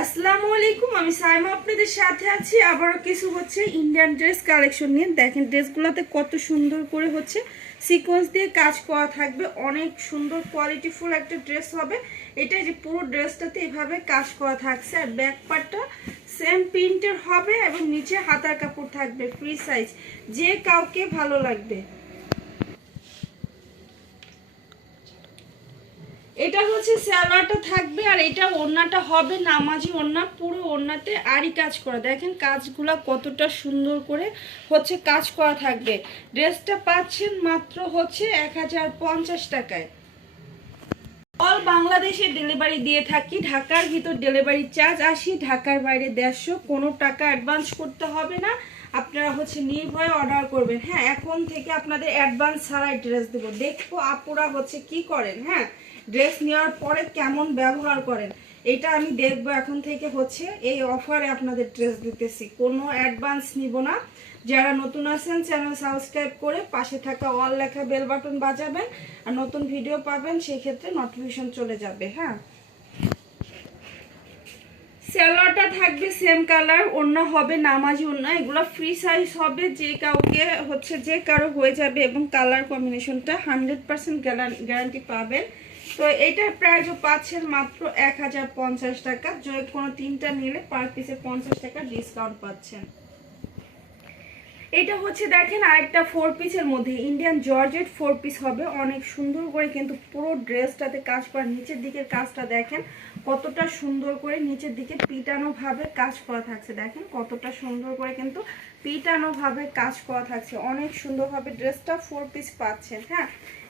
আসসালামু আলাইকুম, আমি সাইমা আপনাদের সাথে আছি। আবারও কিছু হচ্ছে ইন্ডিয়ান ড্রেস কালেকশন নিয়ে। দেখেন, ড্রেসগুলোতে কত সুন্দর করে হচ্ছে সিকোয়েন্স দিয়ে কাজ করা থাকবে। অনেক সুন্দর কোয়ালিটিফুল একটা ড্রেস হবে। এটা যে পুরো ড্রেসটাতে এভাবে কাজ করা থাকছে। আর ব্যাক পার্টটা সেম প্রিন্টের হবে এবং নিচে হাতার কাপড় থাকবে ফ্রি সাইজ যে কাউকে ভালো লাগবে। এটা হচ্ছে স্যালোয়ারটা থাকবে আর এটা ওড়নাটা হবে নামাজি ওড়না, পুরো ওড়নাতে আরই কাজ করা। দেখেন কাজগুলো কতটা সুন্দর করে হচ্ছে কাজ করা থাকবে। ড্রেসটা পাচ্ছেন মাত্র হচ্ছে এক হাজার পঞ্চাশ টাকায়। অল বাংলাদেশে ডেলিভারি দিয়ে থাকি, ঢাকার ভিতর ডেলিভারি চার্জ আসি, ঢাকার বাইরে দেড়শো, কোনো টাকা অ্যাডভান্স করতে হবে না। আপনারা হচ্ছে নির্ভয়ে অর্ডার করবেন। হ্যাঁ এখন থেকে আপনাদের অ্যাডভান্স ছাড়াই ড্রেস দেবো। দেখব আপুরা হচ্ছে কি করেন হ্যাঁ? ড্রেস নেওয়ার পরে কেমন ব্যবহার করেন, এটা আমি দেখব এখন থেকে হচ্ছে এই অফারে আপনাদের ড্রেস দিতেছি। কোনো অ্যাডভান্স নিব না। যারা নতুন আছেন, চ্যানেল সাবস্ক্রাইব করে পাশে থাকা অল লেখা বেল বাটন বাজাবেন আর নতুন ভিডিও পাবেন, সেই ক্ষেত্রে নোটিফিকেশন চলে যাবে হ্যাঁ? স্যালোয়ারটা থাকবে সেম কালার অন্য হবে নামাজি অন্য, এগুলো ফ্রি সাইজ হবে, যে কাউকে হচ্ছে যে কারও হয়ে যাবে এবং কালার কম্বিনেশনটা হান্ড্রেড পার্সেন্ট গ্যারান্টি পাবেন। তো এটার প্রাইসও পাচ্ছেন মাত্র এক হাজার পঞ্চাশ টাকা। যে কোনো তিনটা নিলে পার পিসে পঞ্চাশ টাকা ডিসকাউন্ট পাচ্ছেন। এটা হচ্ছে দেখেন আরেকটা ফোর পিসের মধ্যে। ইন্ডিয়ান জর্জেট ফোর পিস হবে। অনেক সুন্দর করে কিন্তু পুরো ড্রেসটাতে কাজ করা। নিচের দিকের কাজটা দেখেন। কতটা সুন্দর করে নিচের দিকে পিটানো ভাবে কাজ করা থাকছে। দেখেন কতটা সুন্দর করে কিন্তু পিটানো ভাবে কাজ করা থাকছে। অনেক সুন্দরভাবে ড্রেসটা ফোর পিস পাচ্ছেন হ্যাঁ?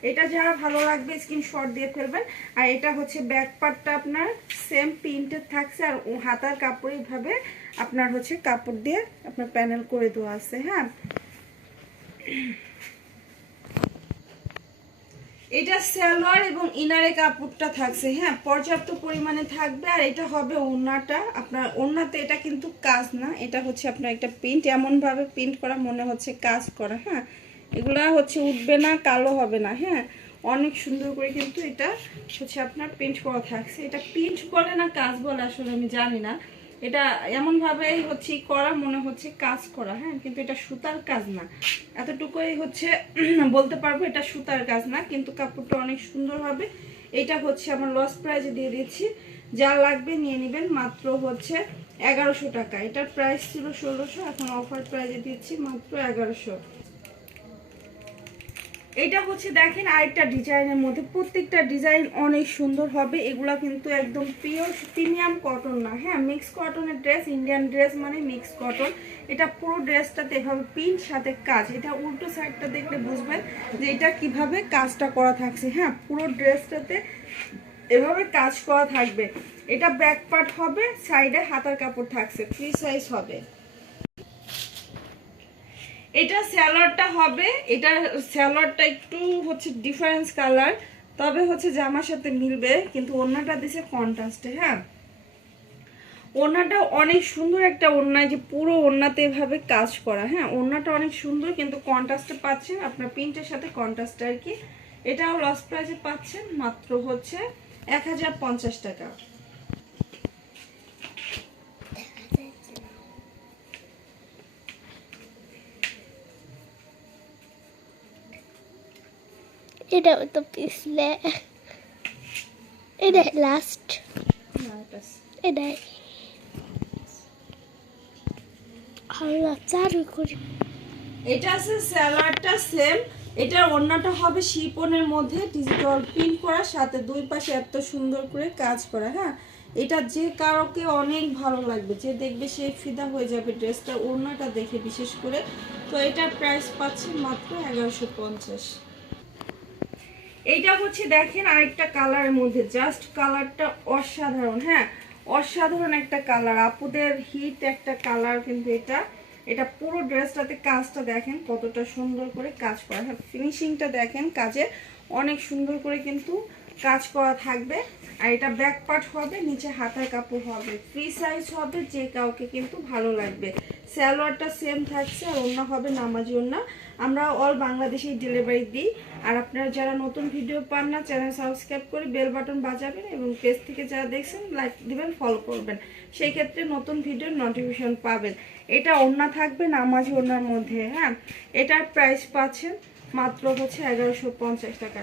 এটা যারা ভালো লাগবে স্ক্রিনশট দিয়ে ফেলবেন। আর এটা হচ্ছে ব্যাক পার্টটা আপনার সেম প্রিন্টেড থাকছে আর হাতার কাপড় এইভাবে আপনার হচ্ছে কাপড় দিয়ে আপনার প্যানেল করে দেওয়া আছে হ্যাঁ? এটা সালোয়ার এবং ইনারে কাপড়টা থাকছে হ্যাঁ পর্যাপ্ত পরিমাণে থাকবে আর এটা হবে ওড়নাটা আপনার ওড়নাতে এটা কিন্তু কাজ না, এটা হচ্ছে আপনার একটা প্রিন্ট, এমনভাবে প্রিন্ট করা মনে হচ্ছে কাজ করা হ্যাঁ। এগুলা হচ্ছে উঠবে না, কালো হবে না হ্যাঁ। অনেক সুন্দর করে কিন্তু এটা হচ্ছে আপনার প্রিন্ট করা থাকছে। এটা প্রিন্ট বলে না, কাজ বলে আসলে আমি জানি না। এটা এমনভাবে হচ্ছে করা, মনে হচ্ছে কাজ করা হ্যাঁ? কিন্তু এটা সুতার কাজ না। এতটুকুই হচ্ছে বলতে পারব এটা সুতার কাজ না, কিন্তু কাপড়টা অনেক সুন্দর হবে। এটা হচ্ছে আমার লস প্রাইজে দিয়ে দিচ্ছি। যা লাগবে নিয়ে নেবেন, মাত্র হচ্ছে এগারোশো টাকা। এটার প্রাইস ছিল ষোলোশো, এখন অফার প্রাইজে দিচ্ছি মাত্র এগারোশো। এটা হচ্ছে দেখেন আরেকটা ডিজাইনের মধ্যে। প্রত্যেকটা ডিজাইন অনেক সুন্দর হবে। এগুলা কিন্তু একদম পিওর প্রিমিয়াম কটন না। হ্যাঁ মিক্স কটনের ড্রেস ইন্ডিয়ান ড্রেস মানে মিক্স কটন এটা পুরো ড্রেসটাতে এভাবে পিন সাথে কাজ। এটা উল্টো সাইডটা দেখলে বুঝবেন যে এটা কীভাবে কাজটা করা থাকছে। হ্যাঁ পুরো ড্রেসটাতে এভাবে কাজ করা থাকবে। এটা ব্যাক পার্ট হবে সাইডে হাতার কাপড় থাকছে। ফ্রি সাইজ হবে। এটা স্যালোয়ারটা হবে এটা স্যালোয়ারটা একটু হচ্ছে ডিফারেন্স কালার তবে হচ্ছে জামার সাথে মিলবে, কিন্তু ওড়নাটা দিছে কন্ট্রাস্টে হ্যাঁ? ওড়নাটা অনেক সুন্দর একটা ওড়না যে পুরো ওড়নাতে এভাবে কাজ করা হ্যাঁ? ওড়নাটা অনেক সুন্দর, কিন্তু কন্ট্রাস্টে পাচ্ছেন আপনার প্রিন্টের সাথে কন্ট্রাস্টে আর কি। এটাও লস প্রাইসে পাচ্ছেন, মাত্র হচ্ছে এক হাজার পঞ্চাশ টাকা। এটা তো পিছলে এটা লাস্ট না, এটা- এটা। আল্লাহ চালু করি। এটা আছে স্যালাডটা সেম এটার ওড়নাটা হবে শিপনের মধ্যে ডিজিটাল প্রিন্ট করা সাথে দুই পাশে এত সুন্দর করে কাজ করা হ্যাঁ? এটা যে কারোকে অনেক ভালো লাগবে যে দেখবে সে ফিদা হয়ে যাবে ড্রেসটা ওড়নাটা দেখে বিশেষ করে। তো এটার প্রাইস পাচ্ছে মাত্র এগারোশো পঞ্চাশ। এইটা হচ্ছে দেখেন আরেকটা কালারের মধ্যে জাস্ট কালারটা অসাধারণ হ্যাঁ? অসাধারণ একটা কালার আপুদের হিট একটা কালার কিন্তু এটা। এটা পুরো ড্রেসটাতে কাজটা দেখেন কতটা সুন্দর করে কাজ করা। হ্যাঁ ফিনিশিংটা দেখেন কাজের অনেক সুন্দর করে কিন্তু কাজ করা থাকবে, আর এটা ব্যাক পার্ট হবে, নিচে হাতার কাপড় হবে। ফ্রি সাইজ হবে, যে কাউকে কিন্তু ভালো লাগবে। স্যালোয়ারটা সেম থাকছে, আর অন্য হবে নামাজি ওন্না আমরা অল বাংলাদেশেই ডেলিভারি দিই। আর আপনারা যারা নতুন ভিডিও পান না চ্যানেল সাবস্ক্রাইব করে বেল বাটন বাজাবেন এবং পেজ থেকে যারা দেখছেন লাইক দিবেন ফলো করবেন। সেই ক্ষেত্রে নতুন ভিডিওর নোটিফিকেশন পাবেন। এটা ওন্না থাকবে নামাজি ওন্নার মধ্যে হ্যাঁ? এটার প্রাইস পাচ্ছেন মাত্র হচ্ছে এগারোশো টাকা।